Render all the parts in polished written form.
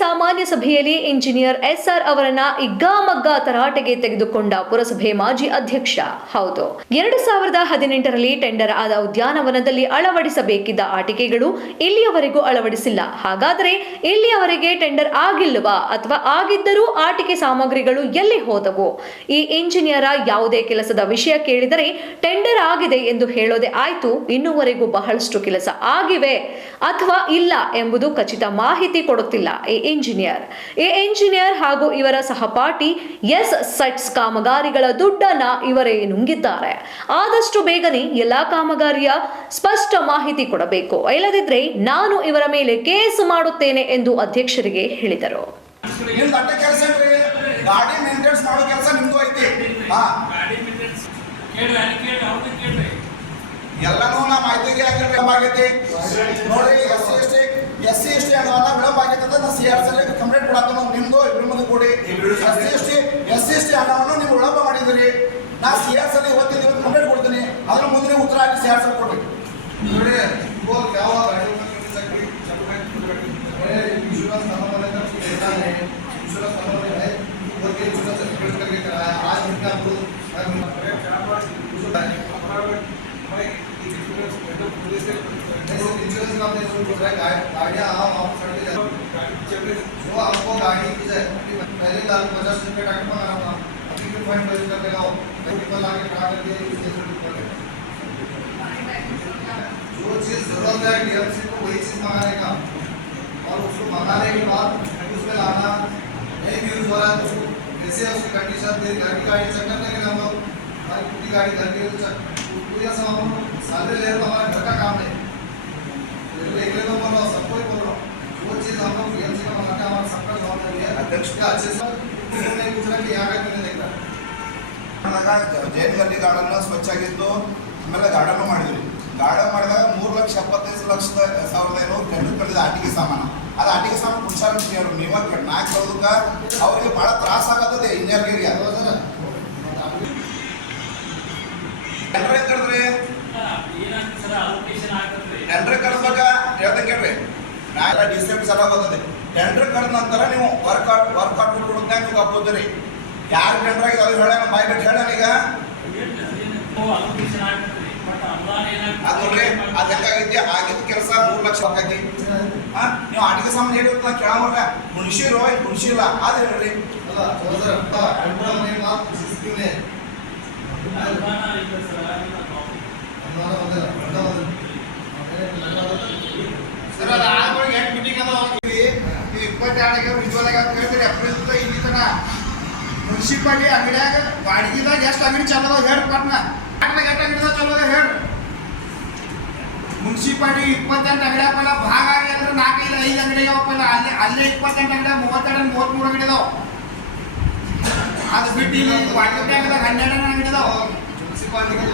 ಸಾಮಾನ್ಯ ಸಭೆಯಲ್ಲಿ engineer SR ಅವರನ್ನ ಇಗ್ಗಾಮಗ್ಗಾ ತರಾಟೆಗೆ ತೆಗೆದುಕೊಂಡ ಪುರಸಭೆ ಮಾಜಿ ಅಧ್ಯಕ್ಷ. ಹೌದು, 2018ರಲ್ಲಿ ಟೆಂಡರ್ ಆದ ಉದ್ಯಾನವನದಲ್ಲಿ ಅಳವಡಿಸಬೇಕಿದ್ದ ಆಟಿಕೆಗಳು ಇಲ್ಲಿಯವರೆಗೂ ಅಳವಡಿಸಿಲ್ಲ. ಹಾಗಾದರೆ ಇಲ್ಲಿಯವರೆಗೆ ಟೆಂಡರ್ ಆಗಿಲ್ವಾ ಅಥವಾ ಆಗಿದ್ದರೂ ಆಟಿಕೆ ಸಾಮಗ್ರಿಗಳು ಎಲ್ಲಿ ಹೋದವು? ಈ ಇಂಜಿನಿಯರ ಯಾವುದೇ ಕೆಲಸದ ವಿಷಯ ಕೇಳಿದರೆ ಟೆಂಡರ್ ಆಗಿದೆ ಎಂದು ಹೇಳೋದೇ ಆಯ್ತು, ಇನ್ನೂವರೆಗೂ ಬಹಳಷ್ಟು ಕೆಲಸ ಆಗಿವೆ ಅಥವಾ ಇಲ್ಲ ಎಂಬುದು ಖಚಿತ ಮಾಹಿತಿ ಕೊಡುತ್ತಿಲ್ಲ ಈ ಇಂಜಿನಿಯರ್ ಹಾಗೂ ಇವರ ಸಹಪಾಠಿ ಸೆಟ್ಸ್ ಕಾಮಗಾರಿಗಳ ದುಡ್ಡನ್ನ ಇವರೇ ನುಂಗಿದ್ದಾರೆ. ಆದಷ್ಟು ಬೇಗನೆ ಎಲ್ಲಾ ಕಾಮಗಾರಿಯ ಸ್ಪಷ್ಟ ಮಾಹಿತಿ ಕೊಡಬೇಕು, ಇಲ್ಲದಿದ್ರೆ ನಾನು ಇವರ ಮೇಲೆ ಕೇಸ್ ಮಾಡುತ್ತೇನೆ ಎಂದು ಅಧ್ಯಕ್ಷರಿಗೆ ಹೇಳಿದರು. ಎಲ್ಲನೂ ನಾ ಮಾಹಿತಿಗೆ ಆಗೈತಿ ನೋಡ್ರಿ. ಎಸ್ ಸಿ ಎಸ್ ಟಿ ಹಣವನ್ನ ವಿಳಂಬ ಆಗೈತೆ ಅಂತ ನಾ CRC ಕಂಪ್ಲೇಂಟ್ ಕೊಡಾಕ ನಿಮ್ದು ನಿಮ್ಮದು ಕೂಡಿ ಎಸ್ ಸಿ ಎಸ್ ಟಿ ಹಣವನ್ನು ನೀವು ವಿಳಂಬ ಮಾಡಿದಿರಿ. ನಾ CRC ಇವತ್ತಿನ ಕಂಪ್ಲೇಂಟ್ ಕೊಡ್ತೀನಿ, ಅದ್ರ ಮುಂದೆ ಉತ್ತರ ಆಗಿ CRC ಕೊಡ್ರಿ. ನೋಡಿ ಯಾವ गाड़ियाँ जो आपको गाड़ी की है पहले 50 रुपये टाइम पर आना अभी भी फाइन कर लगाओ पेपर आके खड़ा करके जो चीज़ जरूरत है DMC को वही चीज़ मंगाने का, और उसको मंगाने के बाद उसमें लाना नहीं भी यूज हो रहा है तो उसको जैसे उसकी कंडीशन दे घर की गाड़ी चेक करने के लिए हम लोग हमारी पूरी गाड़ी घर की पूरी सब हम सारे ले तो हमारा घर का काम है। सबको ही बोल रहा हूँ वो चीज़ हम लोग DMC का मंगाते हमारा सबका जवाबदारी है। अध्यक्ष का अच्छे से नहीं पूछ रहा कि यहाँ का मैंने देखा ಜೈನ್ ಗಲ್ಲಿ ಗಾರ್ಡನ್ ಸ್ವಚ್ಛ ಆಗಿದ್ದು. ಆಮೇಲೆ ಗಾರ್ಡನ್ ಮಾಡಿದ್ವಿ. ಗಾರ್ಡನ್ ಮಾಡಿದಾಗ 3,75,00,000 ಟೆಂಡರ್ ಕಳೆದ ಆಟಿಕೆ ಸಾಮಾನು. ಅದು ಆಟಿಕೆ ಸಾಮಾನು ಪುರುಷಾರ ನೀವ ನಾಲ್ಕು ಸಾವಿರಕ್ಕೆ ಅವ್ರಿಗೆ ಭಾಳ ತ್ರಾಸ ಆಗತ್ತದೆ ಇಂಜಿನಿಯರ್ಗೆ. ಟೆಂಡರ್ ಹೆಂಗೆ ಕರೆದ್ರಿ? ಟೆಂಡರ್ ಕರೆದಾಗ ಹೇಳ್ತಾ ಕೇಳ್ರಿ, ನಾಳೆ ಡಿಸೆಂಬರ್ ಸಲ ಬರ್ತದೆ. ಟೆಂಡರ್ ಕರೆದ ನಂತರ ನೀವು ವರ್ಕ್ ಔಟ್ ಕೊಡೋದ್ನಾಗ ನೀವು ಕಪ್ಪೋದ್ರಿ. ಯಾರು ಟೆಂಡರ್ ಆಗಿದೆ ಅದು ಹೇಳ ಬಾಯ್ ಬಿಟ್ಟು ಹೇಳ ಈಗ ಅದು ನೋಡ್ರಿ. ಅದು ಹೆಂಗಾಗಿದ್ದೆ ಆಗಿದ್ದ ಕೆಲಸ 3 ಲಕ್ಷ ಆಕೈತಿ. ನೀವು ಆಟಿಕೆ ಸಾಮಾನು ಹೇಳಿ ಕೇಳೋಲ್ಲ, ಮುನ್ಸಿರು ಮುನ್ಸಿಲ್ಲ ಅದು ಹೇಳ್ರಿ. ಸರ್ ಅದು ಆಗೋಗಿ ಎಷ್ಟು ಮೀಟಿಂಗ್ ಅದ 22 ಇಲ್ಲಿ ತನ ಮುನ್ಸಿಪಾಲಿಟಿ ಅಂಗಡಿಯಾಗ ಬಾಡಿಗೆದಾಗ ಎಷ್ಟು ಅಂಗಡಿ ಚಲೋ ಹೇಳಿ ಪಟ್ನ ಎಷ್ಟು ಅಂಗಡಿದಾಗ ಚಲೋ ಹೇಳಿ. ಮುನ್ಸಿಪಾಲಿಟಿ 28 ಅಂಗಡಿಯಾಗ ಪಲ್ಲ ಭಾಗ ಆಗಿ ಅಂದ್ರೆ 4-5 ಅಂಗಡಿ ಪಲ್ಲ ಅಲ್ಲೇ 28 ಅಂಗಡಿ 32-33 ಅಂಗಡಿ ಅದಾವ. ಅದು ಬಿಟ್ಟು ಇಲ್ಲಿ ವಾಟರ್ ಟ್ಯಾಂಕ್ದಾಗ 12 ಅಂಗಡಿ ಅದಾವ. ಮುನ್ಸಿಪಾಲಿಟಿಗೆ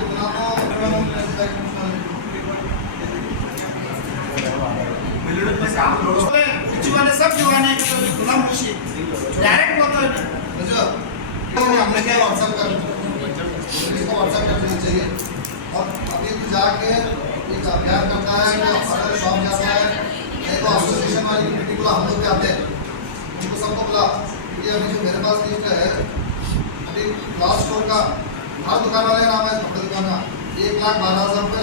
वाले सब जुगाने गुलाम खुशी डायरेक्ट बोलता है हमने क्या व्हाट्सएप कर इसको व्हाट्सएप कर देना चाहिए. और अभी तो जाके एक अभियान करता है कि हमारा शॉप जाता है नहीं तो एसोसिएशन वाली मीटिंग को हम लोग भी आते हैं उनको सबको बुला. ये अभी जो मेरे पास लिस्ट है अभी क्लास स्टोर का हर दुकान वाले नाम है कपड़े दुकान का 1,12,000 रुपये